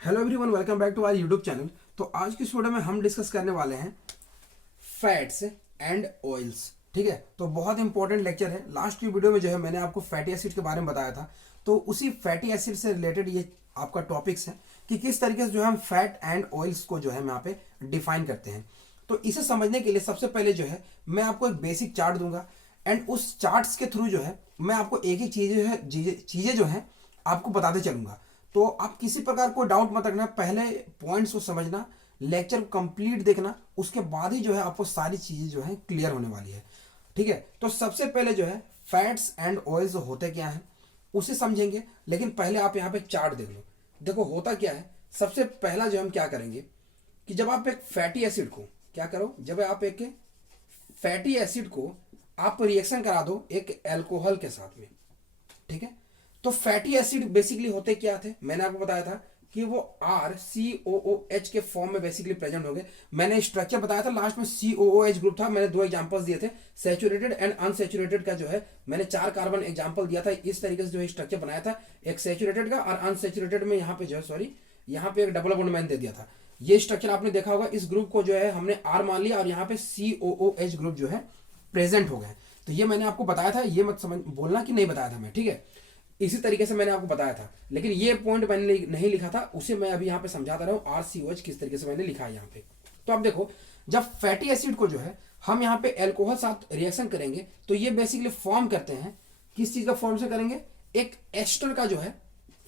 Hello everyone, welcome back to our YouTube channel. तो आज की इस वीडियो में हम डिस्कस करने वाले हैं फैट्स एंड ऑयल्स। ठीक है, तो बहुत इंपॉर्टेंट लेक्चर है। लास्ट की वीडियो में जो है मैंने आपको फैटी एसिड के बारे में बताया था, तो उसी फैटी एसिड से रिलेटेड ये आपका टॉपिक्स है कि किस तरीके से जो है हम फैट एंड ऑयल्स को जो है हम यहाँ पे डिफाइन करते हैं। तो इसे समझने के लिए सबसे पहले जो है मैं आपको एक बेसिक चार्ट दूंगा एंड उस चार्ट्स के थ्रू जो है मैं आपको एक एक चीज़ें जो है आपको बताते चलूंगा। तो आप किसी प्रकार कोई डाउट मत रखना, पहले पॉइंट्स को समझना, लेक्चर को कंप्लीट देखना, उसके बाद ही जो है आपको सारी चीज़ें जो है क्लियर होने वाली है। ठीक है, तो सबसे पहले जो है फैट्स एंड ऑयल्स होते क्या हैं उसे समझेंगे, लेकिन पहले आप यहाँ पे चार्ट देख लो। देखो होता क्या है, सबसे पहला जो हम क्या करेंगे कि जब आप एक फैटी एसिड को क्या करो, जब आप एक फैटी एसिड को आप रिएक्शन करा दो एक अल्कोहल के साथ में। ठीक है, तो फैटी एसिड बेसिकली होते क्या थे, मैंने आपको बताया था कि वो RCOOH के फॉर्म में बेसिकली प्रेजेंट होंगे। मैंने स्ट्रक्चर बताया था लास्ट में, COOH ग्रुप था, मैंने दो एग्जांपल्स दिए थे, सैचुरेटेड एंड अनसैचुरेटेड का जो है मैंने 4 कार्बन एग्जांपल दिया था। इस तरीके से जो है स्ट्रक्चर बनाया था एक सैचुरेटेड का, और अनसैचुरेटेड में यहाँ पे जो है सॉरी यहाँ पे एक डबल बॉन्ड मैंने दे दिया था। ये स्ट्रक्चर आपने देखा होगा। इस ग्रुप को जो है हमने R मान लिया और यहाँ पे COOH ग्रुप जो है प्रेजेंट हो गए। तो ये मैंने आपको बताया था, ये मत समझ बोलना कि नहीं बताया था मैं। ठीक है, इसी तरीके से मैंने आपको बताया था, लेकिन ये पॉइंट मैंने नहीं लिखा था, उसे मैं अभी यहाँ पे समझाता रहा हूँ। RCOH किस तरीके से मैंने लिखा है यहाँ पे। तो आप देखो, जब फैटी एसिड को जो है हम यहाँ पे अल्कोहल साथ रिएक्शन करेंगे तो ये बेसिकली फॉर्म करते हैं, किस चीज का फॉर्म से करेंगे, एक एस्टर का जो है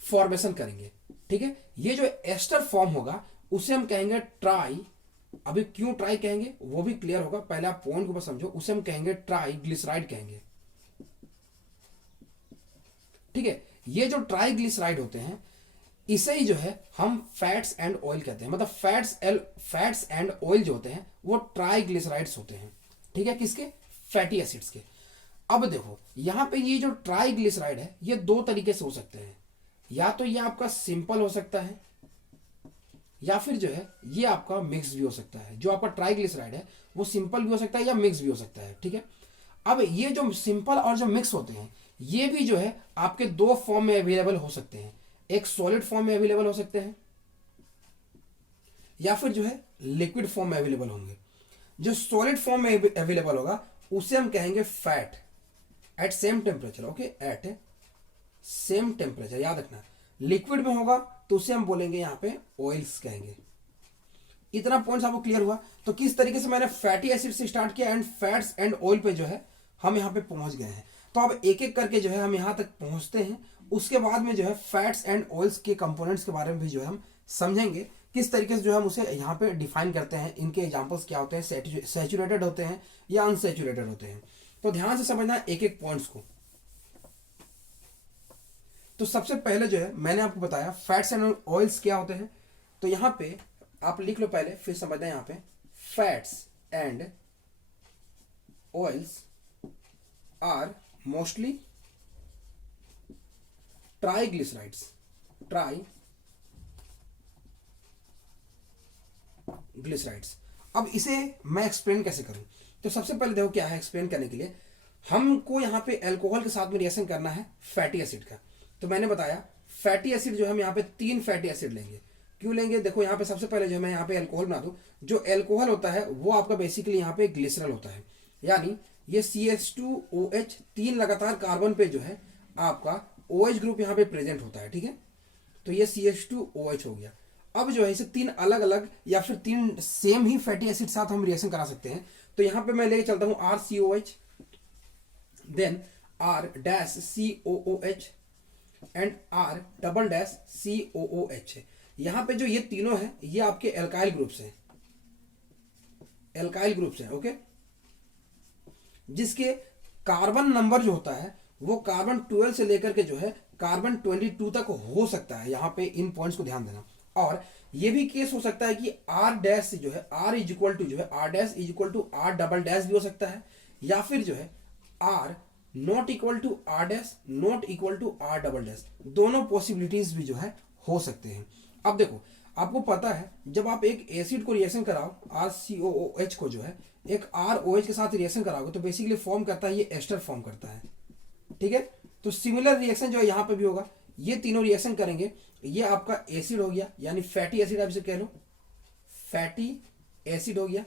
फॉर्मेशन करेंगे। ठीक है, ये जो एस्टर फॉर्म होगा उसे हम कहेंगे ट्राई। अभी क्यों ट्राई कहेंगे वो भी क्लियर होगा, पहले आप पॉइंट को बस समझो। उसे हम कहेंगे ट्राई ग्लिसराइड कहेंगे। ठीक है, ये जो ट्राइग्लिसराइड होते हैं इसे ही जो है हम फैट्स एंड ऑयल कहते हैं। मतलब फैट्स एंड ऑयल जो होते हैं वो ट्राइग्लिसराइड्स होते हैं। ठीक है, किसके, फैटी एसिड्स के। अब देखो यहां पे ये जो ट्राइग्लिसराइड है ये दो तरीके से हो सकते हैं, या तो ये आपका सिंपल हो सकता है या फिर जो है ये आपका मिक्स भी हो सकता है। जो आपका ट्राइग्लिसराइड है वो सिंपल भी हो सकता है या मिक्स भी हो सकता है। ठीक है, अब ये जो सिंपल और जो मिक्स होते हैं ये भी जो है आपके दो फॉर्म में अवेलेबल हो सकते हैं। एक सॉलिड फॉर्म में अवेलेबल हो सकते हैं या फिर जो है लिक्विड फॉर्म में अवेलेबल होंगे। जो सॉलिड फॉर्म में अवेलेबल होगा उसे हम कहेंगे fat at same temperature. Okay, at same temperature याद रखना। लिक्विड में होगा तो उसे हम बोलेंगे यहाँ पे ऑयल्स कहेंगे। इतना पॉइंट्स आपको क्लियर हुआ। तो किस तरीके से मैंने फैटी एसिड से स्टार्ट किया एंड फैट्स एंड ऑयल पे जो है हम यहाँ पे पहुंच गए हैं। तो अब एक एक करके जो है हम यहाँ तक पहुंचते हैं, उसके बाद में जो है फैट्स एंड ऑयल्स के कंपोनेंट्स के बारे में भी जो है हम समझेंगे किस तरीके से जो है हम उसे यहाँ पे डिफाइन करते हैं। इनके एग्जांपल्स क्या होते हैं, सैचुरेटेड होते हैं या अनसैचुरेटेड होते हैं। तो ध्यान से समझना एक एक पॉइंट्स को। तो सबसे पहले जो है मैंने आपको बताया फैट्स एंड ऑयल्स क्या होते हैं। तो यहाँ पे आप लिख लो पहले, फिर समझना। यहाँ पे fats and oils are mostly triglycerides. Triglycerides. अब इसे मैं एक्सप्लेन कैसे करूं, तो सबसे पहले देखो क्या है, एक्सप्लेन करने के लिए हमको यहाँ पे अल्कोहल के साथ में रिएक्शन करना है फैटी एसिड का। तो मैंने बताया फैटी एसिड जो हम यहाँ पे 3 फैटी एसिड लेंगे। क्यों लेंगे, देखो यहाँ पे सबसे पहले जो मैं यहाँ पे अल्कोहल बना दूं, जो अल्कोहल होता है वो आपका बेसिकली यहाँ पे ग्लिसरॉल होता है। यानी ये CH2OH 3 लगातार कार्बन पे जो है आपका OH ग्रुप यहाँ पे प्रेजेंट होता है। ठीक है, तो ये CH2OH हो गया। अब जो है इसे 3 अलग अलग या फिर 3 सेम ही फैटी एसिड साथ हम रिएक्शन करा सकते हैं। तो यहाँ पे मैं लेके चलता हूँ RCOH, then R-COOH and R-COOH। यहाँ पे जो ये तीनों है ये आपके एल्काइल ग्रुप्स हैं, एल्काइल ग्रुप्स हैं। ओके, जिसके कार्बन नंबर जो होता है वो कार्बन 12 से लेकर के जो है कार्बन 22 तक हो सकता है। यहाँ पे इन पॉइंट्स को ध्यान देना। और ये भी केस हो सकता है कि R डैश जो है R इज इक्वल टू जो है R dash is equal to R double dash भी हो सकता है, या फिर जो है R not equal to R dash not equal to R double dash. दोनों पॉसिबिलिटीज भी जो है हो सकते हैं। अब देखो आपको पता है जब आप एक एसिड को रिएक्शन कराओ RCOOH को जो है एक ROH के साथ रिएक्शन कराओगे तो बेसिकली फॉर्म करता है ये एस्टर फॉर्म करता है। ठीक है, तो सिमिलर रिएक्शन जो है यहाँ पे भी होगा। ये तीनों रिएक्शन करेंगे ये आपका एसिड हो गया, यानी फैटी एसिड आप इसे कह लो, फैटी एसिड हो गया।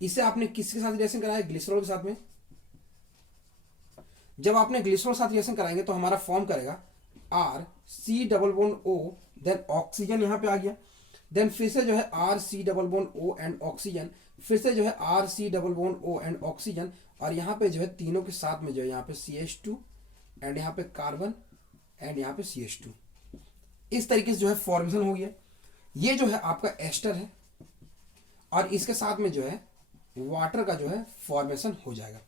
इसे आपने किसके साथ रिएक्शन कराया? ग्लिसरॉल के साथ में। जब आपने ग्लिसरॉल के साथ रिएक्शन कराएंगे तो हमारा फॉर्म करेगा R C double bond O, then oxygen यहां पे आ गया, देन फिर से जो है R C double bond O and oxygen, फिर से जो है R C double bond O and oxygen, और यहाँ पे जो है तीनों के साथ में जो है यहाँ पे CH2 एंड यहाँ पे कार्बन एंड यहाँ पे CH2। इस तरीके से जो है फॉर्मेशन हो गया। ये जो है आपका एस्टर है और इसके साथ में जो है वाटर का जो है फॉर्मेशन हो जाएगा।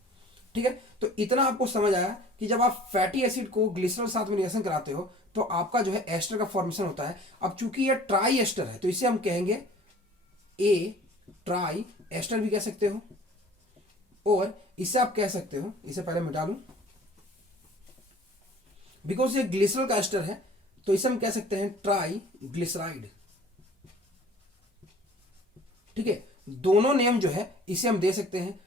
ठीक है, तो इतना आपको समझ आया कि जब आप फैटी एसिड को ग्लिसरॉल साथ में रिएक्शन कराते हो तो आपका जो है एस्टर का फॉर्मेशन होता है। अब चूंकि ये ट्राई एस्टर है तो इसे हम कहेंगे ए ट्राई एस्टर भी कह सकते हो, और इसे आप कह सकते हो, इसे पहले मिटा लूं, बिकॉज ये ग्लिसरॉल का एस्टर है तो इसे हम कह सकते हैं ट्राई ग्लिसराइड। ठीक है, दोनों नेम जो है इसे हम दे सकते हैं,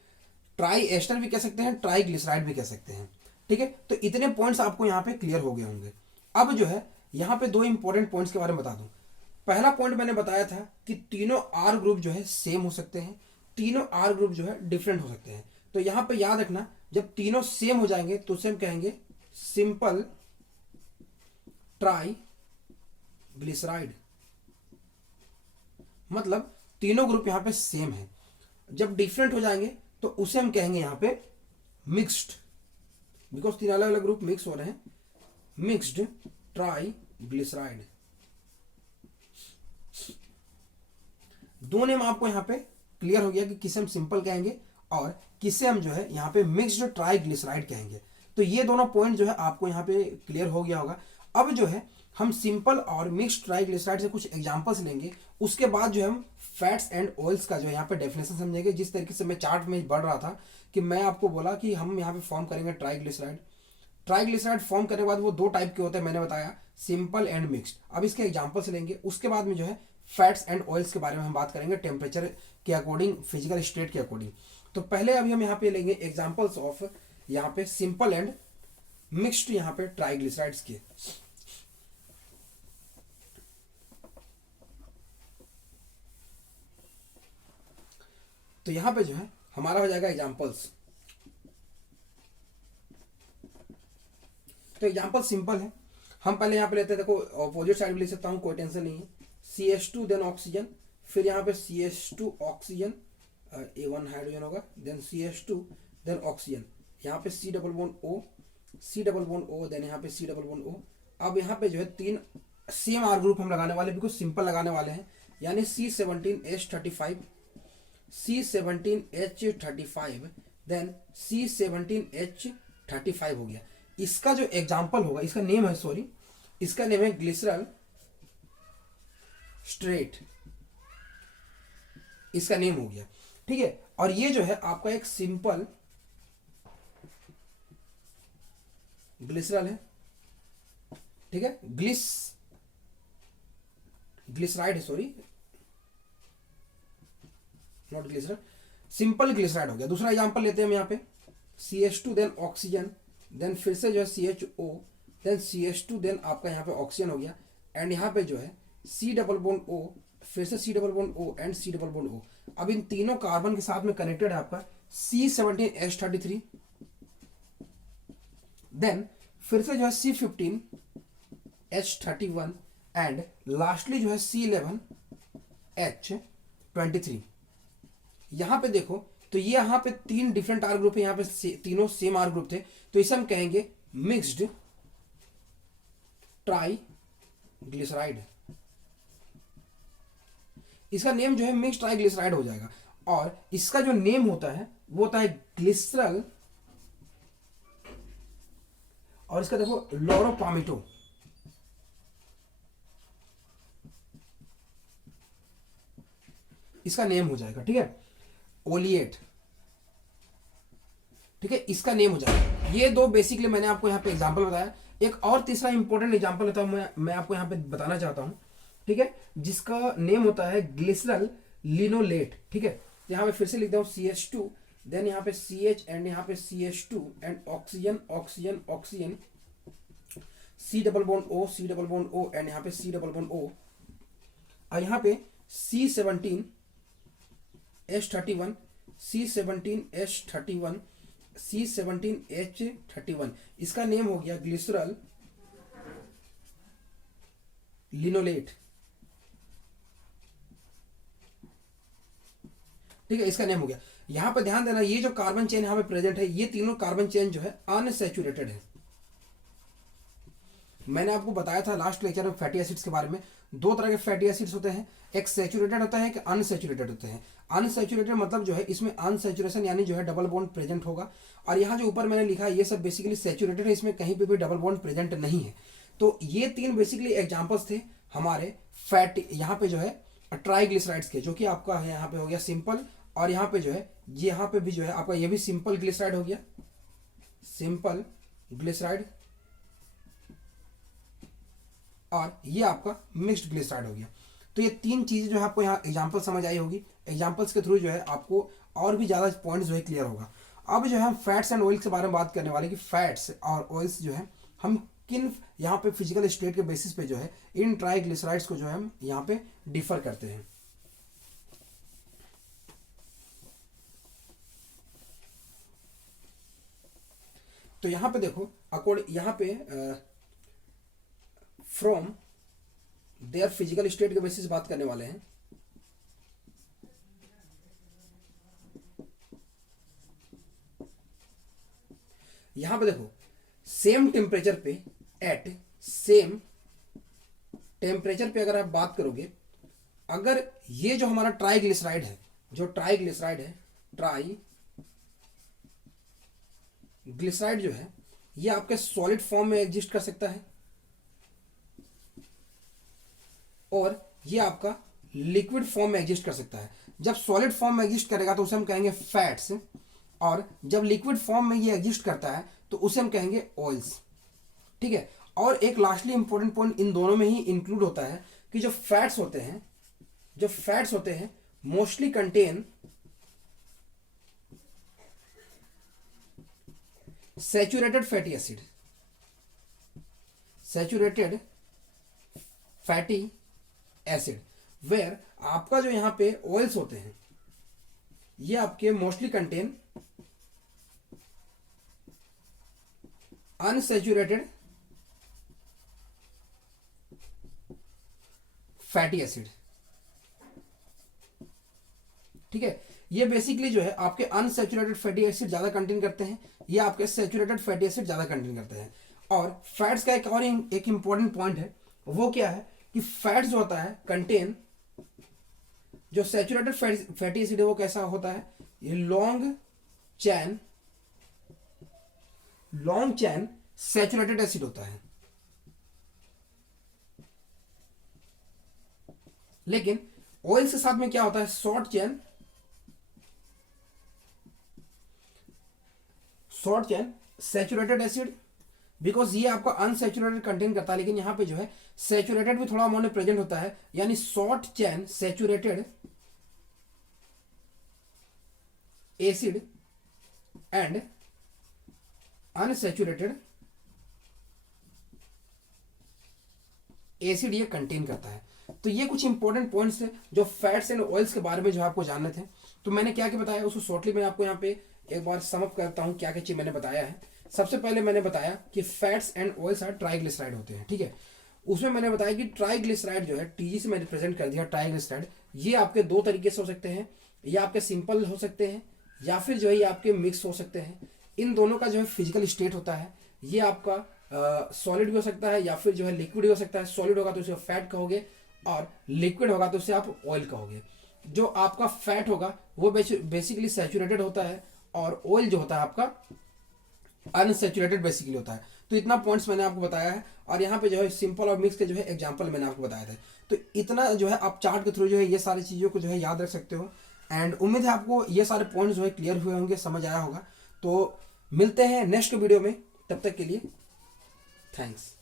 ट्राई एस्टर भी कह सकते हैं, ट्राई ग्लिसराइड भी कह सकते हैं। ठीक है, तो इतने पॉइंट्स आपको यहां पे क्लियर हो गए होंगे। अब जो है यहां पे दो इंपॉर्टेंट पॉइंट्स के बारे में बता दूं। पहला पॉइंट मैंने बताया था कि तीनों आर ग्रुप जो है सेम हो सकते हैं, तीनों आर ग्रुप जो है डिफरेंट हो सकते हैं। तो यहां पे याद रखना, जब तीनों सेम हो जाएंगे तो उसे हम कहेंगे सिंपल ट्राई ग्लिसराइड, मतलब तीनों ग्रुप यहां पे सेम है। जब डिफरेंट हो जाएंगे तो उसे हम कहेंगे यहां पे मिक्स्ड, बिकॉज तीन अलग अलग ग्रुप मिक्स हो रहे हैं, मिक्स्ड ट्राई ग्लिसराइड। दो नेम आपको यहां पे क्लियर हो गया कि किसे हम सिंपल कहेंगे और किसे हम जो है यहां पे मिक्स्ड ट्राई ग्लिसराइड कहेंगे। तो ये दोनों पॉइंट जो है आपको यहां पे क्लियर हो गया होगा। अब जो है हम सिंपल और मिक्स्ड ट्राइग्लिसराइड से कुछ एग्जांपल्स लेंगे, उसके बाद जो हम फैट्स एंड ऑयल्स का जो है यहाँ पे डेफिनेशन समझेंगे। जिस तरीके से मैं चार्ट में बढ़ रहा था कि मैं आपको बोला कि हम यहाँ पे फॉर्म करेंगे ट्राइग्लिसराइड। ट्राइग्लिसराइड फॉर्म करने के बाद वो दो टाइप के होते हैं, मैंने बताया सिंपल एंड मिक्स्ड। अब इसके एग्जाम्पल्स लेंगे, उसके बाद में जो है फैट्स एंड ऑयल्स के बारे में हम बात करेंगे टेम्परेचर के अकॉर्डिंग, फिजिकल स्टेट के अकॉर्डिंग। तो पहले अभी हम यहाँ पे लेंगे एग्जाम्पल्स ऑफ यहाँ पे सिंपल एंड मिक्स्ड यहाँ पे ट्राइग्लिसराइड्स के। तो यहां पे जो है हमारा हो जाएगा एग्जांपल्स। तो एग्जांपल सिंपल है, हम पहले यहां पे लेते हैं, देखो ऑपोजिट साइड भी ले सकता हूं, कोई टेंशन नहीं है। CH2 देन ऑक्सीजन, फिर यहां पे CH2 ऑक्सीजन, A1 हाइड्रोजन होगा, देन CH2 देन ऑक्सीजन, यहां पे C double bond O, C double bond O, then यहां पे C डबल बॉन्ड O। अब यहां पे जो है तीन सेम आर ग्रुप हम लगाने वाले, बिल्कुल सिंपल लगाने वाले हैं, यानी C17H35, C17H35, देन C17H35 हो गया। इसका जो एग्जाम्पल होगा, इसका नेम है, सॉरी, इसका नेम है ग्लिसरल स्ट्रेट, इसका नेम हो गया। ठीक है, और ये जो है आपका एक सिंपल ग्लिसरल है। ठीक है, ग्लिसराइड है, sorry not glycerol, simple glyceride हो गया। दूसरा एग्जांपल लेते हैं हम यहाँ पे CH2 देन ऑक्सीजन, देन फिर से जो है CHO, देन CH2 देन आपका यहाँ पे ऑक्सीजन हो गया, एंड यहाँ पे जो है C डबल बॉन्ड O, फिर से C double bond O and C double bond O। अब इन तीनों कार्बन के साथ में कनेक्टेड है आपका C17H33, देन फिर से जो है C15H31 एंड लास्टली जो है C11H23। यहां पे देखो तो ये यहां पे तीन डिफरेंट आर ग्रुप है, यहां पे तीनों सेम आर ग्रुप थे, तो इसे हम कहेंगे मिक्स्ड ट्राई ग्लिसराइड। इसका नेम जो है मिक्स्ड ट्राई ग्लिसराइड हो जाएगा, और इसका जो नेम होता है वो होता है ग्लिसरल, और इसका देखो लोरोपामिटो। इसका नेम हो जाएगा, ठीक है, ओलिएट। ठीक है, इसका नेम हो जाएगा। ये दो बेसिकली मैंने आपको यहाँ पे एग्जांपल बताया। एक और तीसरा इंपॉर्टेंट एग्जांपल होता है, मैं आपको यहाँ पे बताना चाहता हूँ, ठीक है, जिसका नेम होता है ग्लिसरल लिनोलेट। ठीक है, तो यहाँ पे फिर से लिखता हूँ CH2, देन यहाँ पे CH एंड यहाँ पे CH2 and oxygen oxygen oxygen, C double bond O, C double bond O and यहाँ पे C डबल बॉन्ड O, और यहाँ पे C17H31, C17H31, C17H31, इसका नेम हो गया ग्लिसरल लिनोलेट। ठीक है, इसका नेम हो गया। यहां पर ध्यान देना, ये जो कार्बन चेन यहां पे प्रेजेंट है, ये तीनों कार्बन चेन जो है अनसैचुरेटेड है। मैंने आपको बताया था लास्ट लेक्चर में फैटी एसिड्स के बारे में, दो तरह के फैटी एसिड्स होते हैं, एक सैचुरेटेड होता है, एक अनसैचुरेटेड होते हैं। अनसैचुरेटेड मतलब जो है इसमें अनसैचुरेशन यानी जो है डबल बॉन्ड प्रेजेंट होगा, और यहाँ जो ऊपर मैंने लिखा है ये सब बेसिकली सैचुरेटेड है, इसमें कहीं पे भी डबल बॉन्ड प्रेजेंट नहीं है। तो ये तीन बेसिकली एग्जाम्पल्स थे हमारे फैटी, यहाँ पे जो है ट्राइग्लिसराइड्स के, जो कि आपका है यहाँ पे हो गया सिंपल, और यहाँ पे जो है यहाँ पे भी जो है आपका ये भी सिंपल ग्लिसराइड हो गया, सिंपल ग्लिसराइड, और ये आपका मिक्स्ड ग्लिसराइड हो गया। तो ये तीन चीजें जो है आपको यहाँ एग्जांपल समझ आई होगी, एग्जांपल्स के थ्रू जो है आपको और भी ज्यादा पॉइंट्स जो है क्लियर होगा। अब जो है हम फैट्स एंड ऑयल्स के बारे में बात करने वाले कि फैट्स और ऑयल्स जो है हम किन यहाँ पे फिजिकल स्टेट के बेसिस पे जो है इन ट्राइग्लिसराइड्स को जो है हम यहाँ पे डिफर करते हैं। तो यहाँ पे देखो अकॉर्डिंग यहाँ पे फ्रॉम देयर फिजिकल स्टेट के बेसिस बात करने वाले हैं। यहां पे देखो सेम टेम्परेचर पे, एट सेम टेम्परेचर पे अगर आप बात करोगे, अगर ये जो हमारा ट्राइग्लिसराइड है, जो ट्राइग्लिसराइड है, ट्राइग्लिसराइड जो है ये आपके सॉलिड फॉर्म में एग्जिस्ट कर सकता है, और ये आपका लिक्विड फॉर्म में एग्जिस्ट कर सकता है। जब सॉलिड फॉर्म में एग्जिस्ट करेगा तो उसे हम कहेंगे फैट्स, और जब लिक्विड फॉर्म में ये एग्जिस्ट करता है तो उसे हम कहेंगे ऑयल्स। ठीक है, और एक लास्टली इंपॉर्टेंट पॉइंट इन दोनों में ही इंक्लूड होता है कि जो फैट्स होते हैं mostly contain saturated fatty acid, saturated fatty acid, where आपका जो यहां पे ऑयल्स होते हैं ये आपके mostly contain unsaturated fatty acid. ठीक है, ये बेसिकली जो है आपके अनसैचुरेटेड फैटी एसिड ज्यादा कंटेन करते हैं, ये आपके सैचुरेटेड फैटी एसिड ज्यादा कंटेन करते हैं। और फैट्स का एक इंपॉर्टेंट पॉइंट है, वो क्या है कि फैट्स जो होता है कंटेन, जो सैचुरेटेड फैटी एसिड है वो कैसा होता है, ये लॉन्ग चैन सैचुरेटेड एसिड होता है। लेकिन ऑयल के साथ में क्या होता है, short chain saturated acid, because ये आपका अनसैचुरेटेड कंटेन करता है, लेकिन यहां पे जो है सैचुरेटेड भी थोड़ा अमाउंट में प्रेजेंट होता है, यानी short chain saturated acid and unsaturated acid ये कंटेन करता है। तो ये कुछ इंपॉर्टेंट पॉइंट्स थे जो फैट्स एंड ऑयल्स के बारे में जो आपको जानने थे। तो मैंने क्या क्या बताया उसको शॉर्टली मैं आपको यहाँ पे एक बार समअप करता हूँ क्या क्या चीज मैंने बताया है। सबसे पहले मैंने बताया कि fats and oils are triglyceride होते हैं। ठीक है, उसमें मैंने बताया कि ट्राइग्लिसराइड जो है टीजी से मैंने प्रेजेंट कर दिया, ट्राइग्लिसराइड ये आपके दो तरीके से हो सकते हैं, या आपके सिंपल हो सकते हैं या फिर जो है ये आपके मिक्स हो सकते हैं। इन दोनों का जो है फिजिकल स्टेट होता है ये आपका सॉलिड भी हो सकता है या फिर जो है लिक्विड भी हो सकता है। सॉलिड होगा तो उसे फैट कहोगे और लिक्विड होगा तो उसे आप ऑयल कहोगे। जो आपका फैट होगा वो बेसिकली सैचुरेटेड होता है और ऑयल जो होता है आपका अनसैचुरेटेड बेसिकली होता है। तो इतना पॉइंट्स मैंने आपको बताया है और यहाँ पे जो है सिंपल और मिक्स के जो है एग्जांपल मैंने आपको बताया था। तो इतना जो है आप चार्ट के थ्रू जो है ये सारी चीज़ों को जो है याद रख सकते हो। एंड उम्मीद है आपको ये सारे पॉइंट्स जो है क्लियर हुए होंगे, समझ आया होगा। तो मिलते हैं नेक्स्ट वीडियो में, तब तक के लिए थैंक्स।